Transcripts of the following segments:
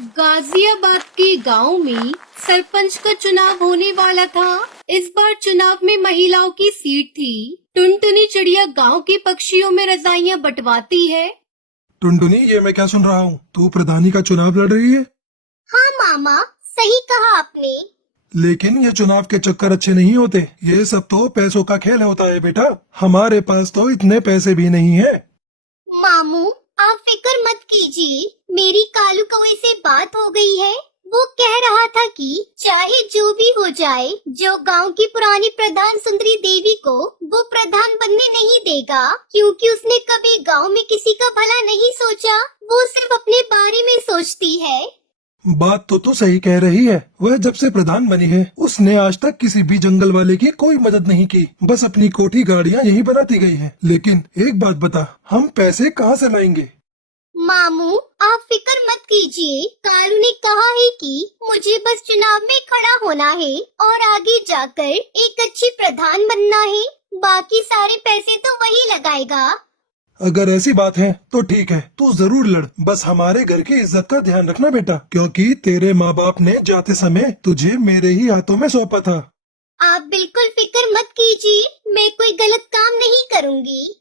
गाजियाबाद के गांव में सरपंच का चुनाव होने वाला था। इस बार चुनाव में महिलाओं की सीट थी। टुनटुनी चिड़िया गांव के पक्षियों में रजाइयां बंटवाती है। टुनटुनी, ये मैं क्या सुन रहा हूँ? तू प्रधानी का चुनाव लड़ रही है? हाँ मामा, सही कहा आपने। लेकिन ये चुनाव के चक्कर अच्छे नहीं होते। ये सब तो पैसों का खेल होता है बेटा। हमारे पास तो इतने पैसे भी नहीं है। मामू, आप फिक्र मत कीजिए, मेरी कालू कौवे से बात हो गई है। वो कह रहा था कि चाहे जो भी हो जाए, जो गांव की पुरानी प्रधान सुंदरी देवी को वो प्रधान बनने नहीं देगा, क्योंकि उसने कभी गांव में किसी का भला नहीं सोचा। वो सिर्फ अपने बारे में सोचती है। बात तो तू सही कह रही है। वह जब से प्रधान बनी है, उसने आज तक किसी भी जंगल वाले की कोई मदद नहीं की। बस अपनी कोठी गाड़ियाँ यही बनाती गई है। लेकिन एक बात बता, हम पैसे कहाँ से लाएंगे? मामू, आप फिक्र मत कीजिए। कालू ने कहा है कि मुझे बस चुनाव में खड़ा होना है और आगे जाकर एक अच्छी प्रधान बनना है। बाकी सारे पैसे तो वही लगाएगा। अगर ऐसी बात है तो ठीक है, तू जरूर लड़। बस हमारे घर की इज्जत का ध्यान रखना बेटा, क्योंकि तेरे माँ बाप ने जाते समय तुझे मेरे ही हाथों में सौंपा था। आप बिल्कुल फिक्र मत कीजिए, मैं कोई गलत काम नहीं करूँगी।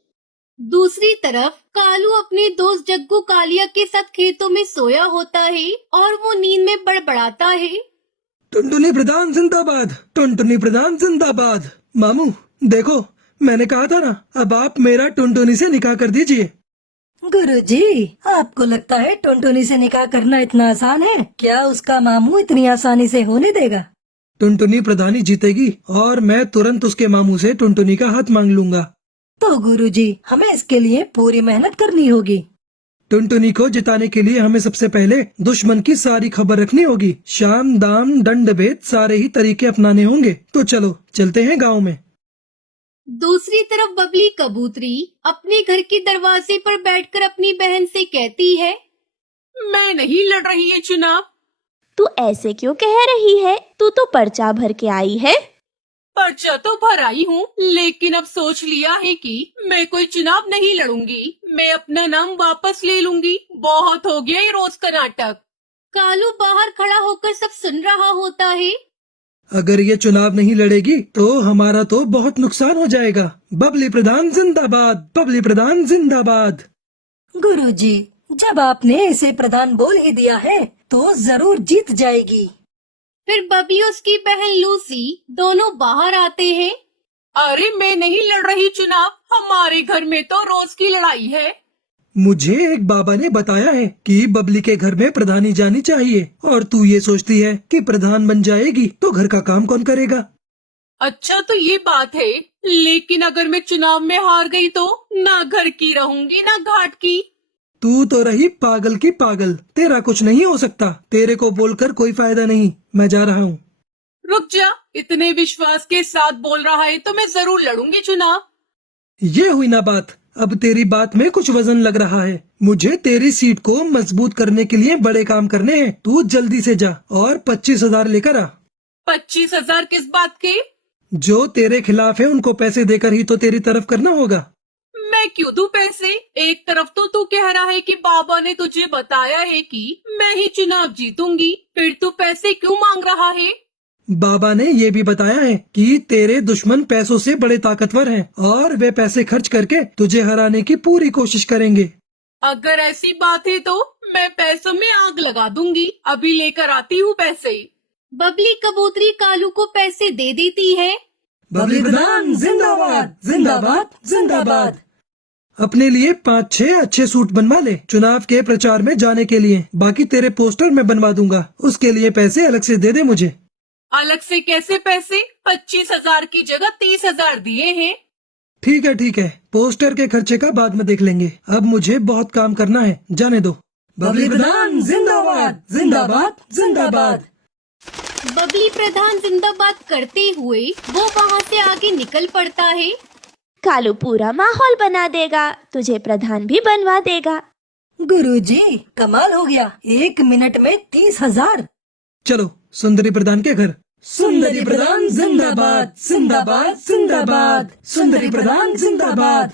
दूसरी तरफ कालू अपने दोस्त जग्गू कालिया के साथ खेतों में सोया होता है और वो नींद में बड़बड़ाता है। टुनटुनी प्रधान जिंदाबाद, टुनटुनी प्रधान जिंदाबाद। मामू देखो, मैंने कहा था ना, अब आप मेरा टुनटुनी से निकाह कर दीजिए। गुरुजी, आपको लगता है टुनटुनी से निकाह करना इतना आसान है? क्या उसका मामू इतनी आसानी से होने देगा? टुनटुनी प्रधानी जीतेगी और मैं तुरंत उसके मामू से टुनटुनी का हाथ मांग लूंगा। तो गुरुजी, हमें इसके लिए पूरी मेहनत करनी होगी। टुनटुनी को जिताने के लिए हमें सबसे पहले दुश्मन की सारी खबर रखनी होगी। शाम दाम दंड भेद सारे ही तरीके अपनाने होंगे। तो चलो चलते हैं गांव में। दूसरी तरफ बबली कबूतरी अपने घर के दरवाजे पर बैठकर अपनी बहन से कहती है, मैं नहीं लड़ रही है चुनाव। तू ऐसे क्यों कह रही है? तू तो पर्चा भर के आई है। पर्चा तो भर आई हूँ, लेकिन अब सोच लिया है कि मैं कोई चुनाव नहीं लड़ूंगी। मैं अपना नाम वापस ले लूंगी। बहुत हो गया ये रोज का नाटक। कालू बाहर खड़ा होकर सब सुन रहा होता है। अगर ये चुनाव नहीं लड़ेगी तो हमारा तो बहुत नुकसान हो जाएगा। बबली प्रधान जिंदाबाद, बबली प्रधान जिंदाबाद। गुरुजी, जब आपने इसे प्रधान बोल ही दिया है तो जरूर जीत जाएगी। फिर बबली और उसकी बहन लूसी दोनों बाहर आते हैं। अरे मैं नहीं लड़ रही चुनाव, हमारे घर में तो रोज की लड़ाई है। मुझे एक बाबा ने बताया है कि बबली के घर में प्रधानी जानी चाहिए, और तू ये सोचती है कि प्रधान बन जाएगी तो घर का काम कौन करेगा? अच्छा तो ये बात है, लेकिन अगर मैं चुनाव में हार गई तो ना घर की रहूंगी ना घाट की। तू तो रही पागल की पागल, तेरा कुछ नहीं हो सकता। तेरे को बोलकर कोई फायदा नहीं, मैं जा रहा हूँ। रुक जा, इतने विश्वास के साथ बोल रहा है तो मैं जरूर लड़ूंगी चुनाव। ये हुई ना बात। अब तेरी बात में कुछ वजन लग रहा है। मुझे तेरी सीट को मजबूत करने के लिए बड़े काम करने हैं। तू जल्दी से जा और 25,000 लेकर आ। 25,000 किस बात के? जो तेरे खिलाफ है उनको पैसे देकर ही तो तेरी तरफ करना होगा। मैं क्यों दूं पैसे? एक तरफ तो तू कह रहा है कि बाबा ने तुझे बताया है कि मैं ही चुनाव जीतूंगी, फिर तू पैसे क्यों मांग रहा है? बाबा ने ये भी बताया है कि तेरे दुश्मन पैसों से बड़े ताकतवर हैं और वे पैसे खर्च करके तुझे हराने की पूरी कोशिश करेंगे। अगर ऐसी बात है तो मैं पैसों में आग लगा दूंगी। अभी लेकर आती हूँ पैसे। बबली कबूतरी कालू को पैसे दे देती है। बबली प्रधान जिंदाबाद, जिंदाबाद, जिंदाबाद। अपने लिए 5-6 अच्छे सूट बनवा ले चुनाव के प्रचार में जाने के लिए। बाकी तेरे पोस्टर मैं बनवा दूंगा, उसके लिए पैसे अलग से दे दे मुझे। अलग से कैसे पैसे? 25,000 की जगह 30,000 दिए हैं। ठीक है ठीक है, पोस्टर के खर्चे का बाद में देख लेंगे। अब मुझे बहुत काम करना है, जाने दो। बबली प्रधान जिंदाबाद, जिंदाबाद, जिंदाबाद। बबली प्रधान जिंदाबाद करते हुए वो वहाँ से आगे निकल पड़ता है। कालू पूरा माहौल बना देगा, तुझे प्रधान भी बनवा देगा। गुरुजी, कमाल हो गया। 1 मिनट में 30,000। चलो सुंदरी प्रधान के घर। सुंदरी प्रधान जिंदाबाद, जिंदाबाद, जिंदाबाद। सुंदरी प्रधान जिंदाबाद।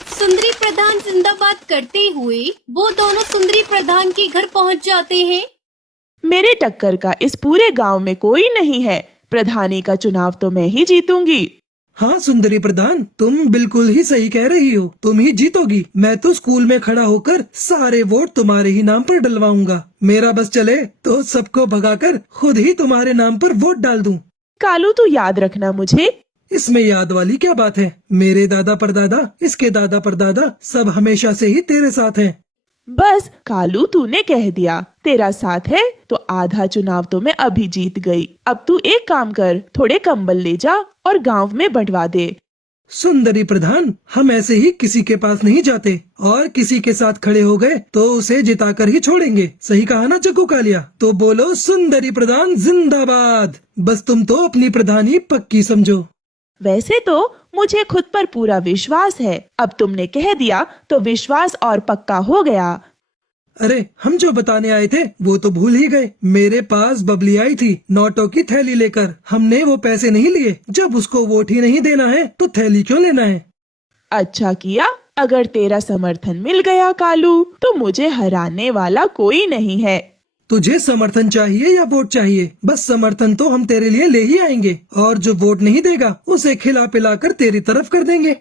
सुंदरी प्रधान जिंदाबाद करते हुए वो दोनों सुंदरी प्रधान के घर पहुंच जाते हैं। मेरे टक्कर का इस पूरे गांव में कोई नहीं है। प्रधानी का चुनाव तो मैं ही जीतूंगी। हाँ सुंदरी प्रधान, तुम बिल्कुल ही सही कह रही हो, तुम ही जीतोगी। मैं तो स्कूल में खड़ा होकर सारे वोट तुम्हारे ही नाम पर डलवाऊंगा। मेरा बस चले तो सबको भगाकर खुद ही तुम्हारे नाम पर वोट डाल दूं। कालू तू याद रखना मुझे। इसमें याद वाली क्या बात है? मेरे दादा परदादा, इसके दादा परदादा सब हमेशा से ही तेरे साथ हैं। बस कालू तूने कह दिया तेरा साथ है तो आधा चुनाव तो मैं अभी जीत गई। अब तू एक काम कर, थोड़े कंबल ले जा और गांव में बंटवा दे। सुंदरी प्रधान, हम ऐसे ही किसी के पास नहीं जाते और किसी के साथ खड़े हो गए तो उसे जिताकर ही छोड़ेंगे। सही कहा ना चक्कू कालिया? तो बोलो सुंदरी प्रधान जिंदाबाद। बस तुम तो अपनी प्रधानी पक्की समझो। वैसे तो मुझे खुद पर पूरा विश्वास है। अब तुमने कह दिया तो विश्वास और पक्का हो गया। अरे हम जो बताने आए थे वो तो भूल ही गए। मेरे पास बबली आई थी नोटों की थैली लेकर। हमने वो पैसे नहीं लिए। जब उसको वोट ही नहीं देना है तो थैली क्यों लेना है? अच्छा किया। अगर तेरा समर्थन मिल गया कालू तो मुझे हराने वाला कोई नहीं है। तुझे समर्थन चाहिए या वोट चाहिए? बस समर्थन तो हम तेरे लिए ले ही आएंगे और जो वोट नहीं देगा उसे खिला पिला कर तेरी तरफ कर देंगे।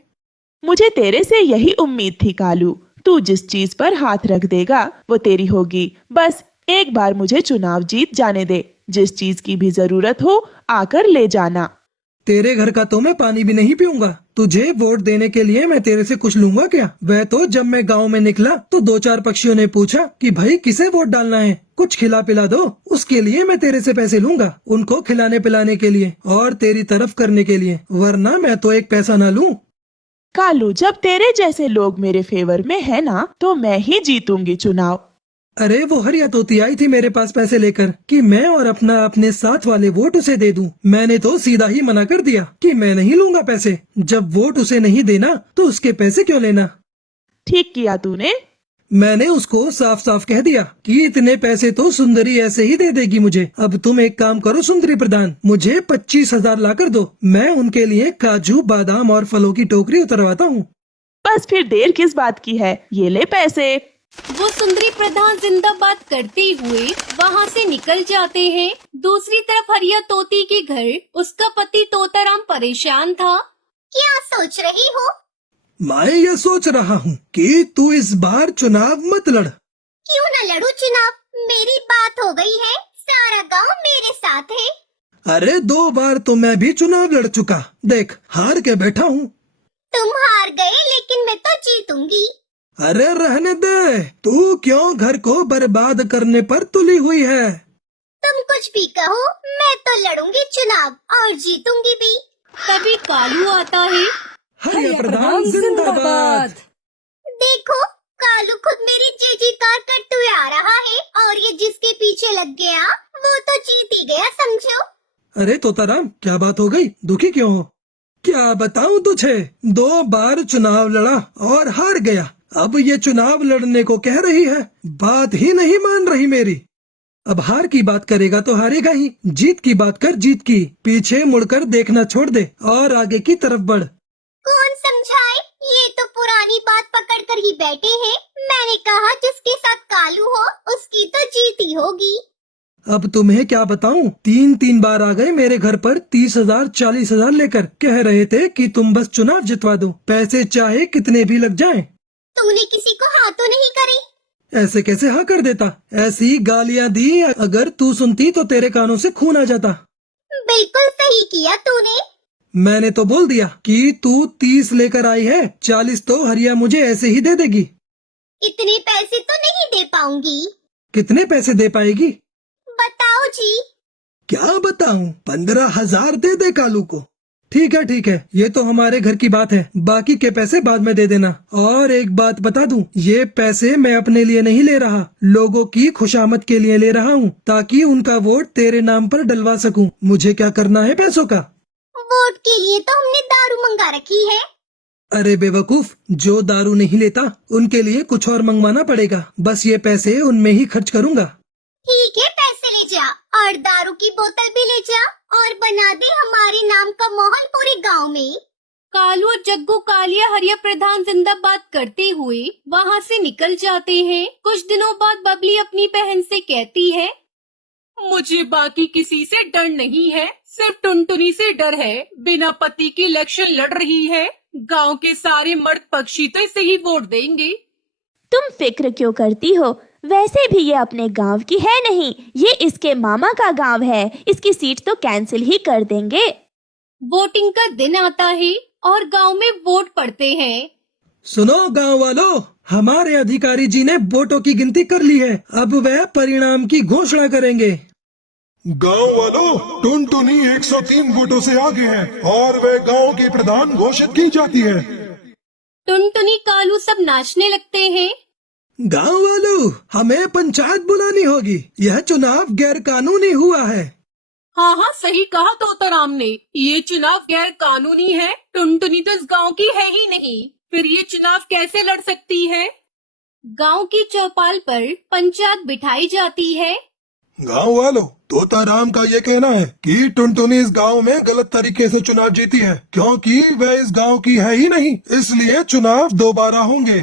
मुझे तेरे से यही उम्मीद थी कालू। तू जिस चीज पर हाथ रख देगा वो तेरी होगी। बस एक बार मुझे चुनाव जीत जाने दे। जिस चीज की भी जरूरत हो आकर ले जाना। तेरे घर का तो मैं पानी भी नहीं पीऊंगा। तुझे वोट देने के लिए मैं तेरे से कुछ लूंगा क्या? वह तो जब मैं गांव में निकला तो 2-4 पक्षियों ने पूछा कि भाई किसे वोट डालना है, कुछ खिला पिला दो। उसके लिए मैं तेरे से पैसे लूंगा, उनको खिलाने पिलाने के लिए और तेरी तरफ करने के लिए, वरना मैं तो एक पैसा ना लूं। कालू जब तेरे जैसे लोग मेरे फेवर में है ना तो मैं ही जीतूंगी चुनाव। अरे वो हरिया तोती आई थी मेरे पास पैसे लेकर कि मैं और अपने साथ वाले वोट उसे दे दूं। मैंने तो सीधा ही मना कर दिया कि मैं नहीं लूंगा पैसे। जब वोट उसे नहीं देना तो उसके पैसे क्यों लेना? ठीक किया तूने। मैंने उसको साफ साफ कह दिया कि इतने पैसे तो सुंदरी ऐसे ही दे देगी मुझे। अब तुम एक काम करो सुंदरी प्रधान, मुझे 25,000 ला कर दो। मैं उनके लिए काजू बादाम और फलों की टोकरी उतरवाता हूँ। बस फिर देर किस बात की है, ये ले पैसे। वो सुंदरी प्रधान जिंदाबाद करते हुए वहाँ से निकल जाते हैं। दूसरी तरफ हरिया तोती के घर उसका पति तोताराम परेशान था। क्या सोच रही हो? मैं ये सोच रहा हूँ कि तू इस बार चुनाव मत लड़। क्यों न लड़ू चुनाव? मेरी बात हो गई है, सारा गांव मेरे साथ है। अरे 2 बार तो मैं भी चुनाव लड़ चुका, देख हार के बैठा हूँ। तुम हार गए लेकिन मैं तो जीतूंगी। अरे रहने दे, तू क्यों घर को बर्बाद करने पर तुली हुई है? तुम कुछ भी कहो, मैं तो लड़ूंगी चुनाव और जीतूंगी भी। तभी कालू आता है। हरिया प्रधान जिंदाबाद। देखो कालू खुद मेरी जीजी कार करते हुए आ रहा है और ये जिसके पीछे लग गया वो तो जीत ही गया समझो। अरे तोताराम क्या बात हो गई? दुखी क्यों हो? क्या बताऊं तुझे, 2 बार चुनाव लड़ा और हार गया। अब ये चुनाव लड़ने को कह रही है, बात ही नहीं मान रही मेरी। अब हार की बात करेगा तो हारेगा ही। जीत की बात कर, जीत की। पीछे मुड़कर देखना छोड़ दे और आगे की तरफ बढ़। कौन समझाए? ये तो पुरानी बात पकड़ कर ही बैठे हैं। मैंने कहा जिसके साथ कालू हो उसकी तो जीत ही होगी। अब तुम्हें क्या बताऊं, 3 बार आ गए मेरे घर पर 30,000 40,000 लेकर। कह रहे थे कि तुम बस चुनाव जितवा दो, पैसे चाहे कितने भी लग जाएं। तूने किसी को हाँ तो नहीं करे? ऐसे कैसे हाँ कर देता? ऐसी गालियां दी, अगर तू सुनती तो तेरे कानों से खून आ जाता। बिल्कुल सही किया तूने। मैंने तो बोल दिया कि तू 30 लेकर आई है, 40 तो हरिया मुझे ऐसे ही दे देगी। इतने पैसे तो नहीं दे पाऊंगी। कितने पैसे दे पाएगी? बताओ जी। क्या बताऊं, 15,000 दे दे कालू को। ठीक है, ये तो हमारे घर की बात है। बाकी के पैसे बाद में दे देना। और एक बात बता दूं, ये पैसे मैं अपने लिए नहीं ले रहा, लोगों की खुशामद के लिए ले रहा हूँ, ताकि उनका वोट तेरे नाम पर डलवा सकूं। मुझे क्या करना है पैसों का? वोट के लिए तो हमने दारू मंगा रखी है। अरे बेवकूफ, जो दारू नहीं लेता उनके लिए कुछ और मंगवाना पड़ेगा। बस ये पैसे उनमें ही खर्च करूँगा। ठीक है, पैसे ले जा और दारू की बोतल भी ले जा और बना दे हमारे नाम का माहौल पूरे गांव में। कालू और जग्गू कालिया हरिया प्रधान जिंदाबाद करते हुए वहाँ से निकल जाते हैं। कुछ दिनों बाद बबली अपनी बहन से कहती है, मुझे बाकी किसी से डर नहीं है, सिर्फ टुनटुनी से डर है। बिना पति की इलेक्शन लड़ रही है। गांव के सारे मर्द पक्षी तो इसे ही वोट देंगे। तुम फिक्र क्यों करती हो? वैसे भी ये अपने गांव की है नहीं, ये इसके मामा का गांव है। इसकी सीट तो कैंसिल ही कर देंगे। वोटिंग का दिन आता है और गांव में वोट पड़ते हैं। सुनो गांव वालों, हमारे अधिकारी जी ने वोटों की गिनती कर ली है। अब वह परिणाम की घोषणा करेंगे। गांव वालों, टुनटुनी 103 वोटों से आगे है और वह गांव की प्रधान घोषित की जाती है। टुनटुनी कालू सब नाचने लगते हैं। गांव वालों, हमें पंचायत बुलानी होगी। यह चुनाव गैर कानूनी हुआ है। हाँ हाँ, सही कहा तोताराम ने। ये चुनाव गैर कानूनी है। टुनटुनी तो इस गांव की है ही नहीं, फिर ये चुनाव कैसे लड़ सकती है? गांव की चौपाल पर पंचायत बिठाई जाती है। गांव वालों, तोताराम का ये कहना है कि टुनटुनी इस गांव में गलत तरीके से चुनाव जीती है, क्योंकि वह इस गांव की है ही नहीं, इसलिए चुनाव दोबारा होंगे।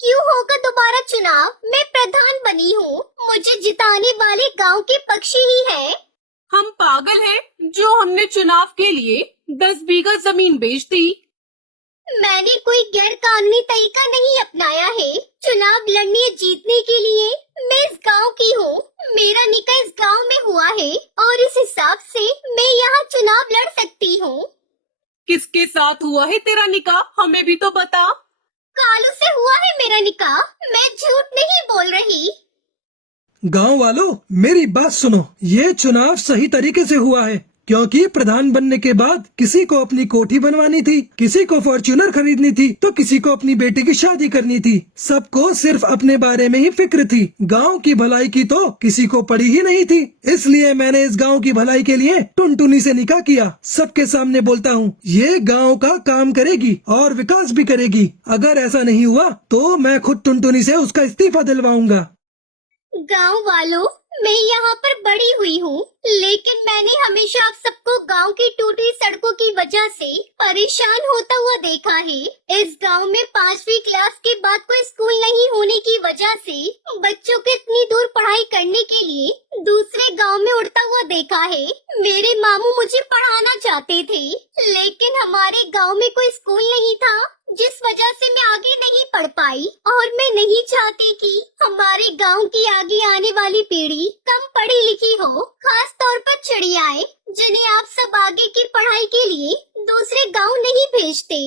क्यों होगा दोबारा चुनाव? मैं प्रधान बनी हूँ, मुझे जिताने वाले गांव के पक्षी ही हैं। हम पागल हैं जो हमने चुनाव के लिए 10 बीघा जमीन बेच दी। मैंने कोई गैर कानूनी तरीका नहीं अपनाया है। चुनाव लड़ने जीतने के लिए मैं इस गांव की हूँ। मेरा निकाह इस गांव में हुआ है और इस हिसाब से मैं यहाँ चुनाव लड़ सकती हूँ। किसके साथ हुआ है तेरा निकाह? हमें भी तो बता। कालू से हुआ है मेरा निकाह, मैं झूठ नहीं बोल रही। गांव वालों, मेरी बात सुनो। ये चुनाव सही तरीके से हुआ है, क्योंकि प्रधान बनने के बाद किसी को अपनी कोठी बनवानी थी, किसी को फॉर्च्यूनर खरीदनी थी, तो किसी को अपनी बेटी की शादी करनी थी। सबको सिर्फ अपने बारे में ही फिक्र थी। गांव की भलाई की तो किसी को पड़ी ही नहीं थी। इसलिए मैंने इस गांव की भलाई के लिए टुनटुनी से निकाह किया। सबके सामने बोलता हूँ, ये गांव का काम करेगी और विकास भी करेगी। अगर ऐसा नहीं हुआ तो मैं खुद टुनटुनी से उसका इस्तीफा दिलवाऊंगा। गांव वालों, मैं यहाँ पर बड़ी हुई हूँ, लेकिन मैंने हमेशा आप सबको गांव की टूटी सड़कों की वजह से परेशान होता हुआ देखा है। इस गांव में 5वीं क्लास के बाद कोई स्कूल नहीं होने की वजह से बच्चों को इतनी दूर पढ़ाई करने के लिए दूसरे गांव में उड़ता हुआ देखा है। मेरे मामू मुझे पढ़ाना चाहते थे, लेकिन हमारे गांव में कोई स्कूल नहीं था, जिस वजह से मैं आगे नहीं पढ़ पाई। और मैं नहीं चाहती कि हमारे गांव की आगे आने वाली पीढ़ी कम पढ़ी लिखी हो, खास तौर पर चिड़ियाएं, जिन्हें आप सब आगे की पढ़ाई के लिए दूसरे गांव नहीं भेजते।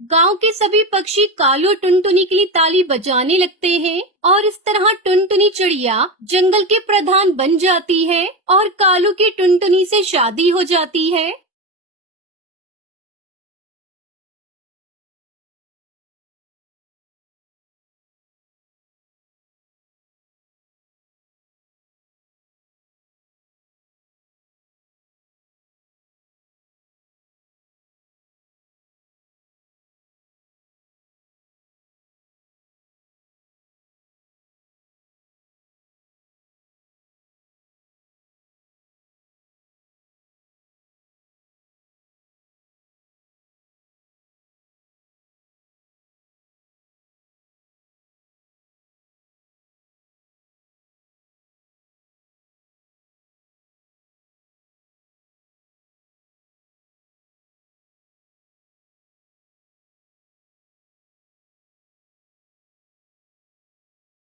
गांव के सभी पक्षी कालू और टुनटुनी के लिए ताली बजाने लगते हैं और इस तरह टुनटुनी चिड़िया जंगल के प्रधान बन जाती है और कालू की टुनटुनी से शादी हो जाती है।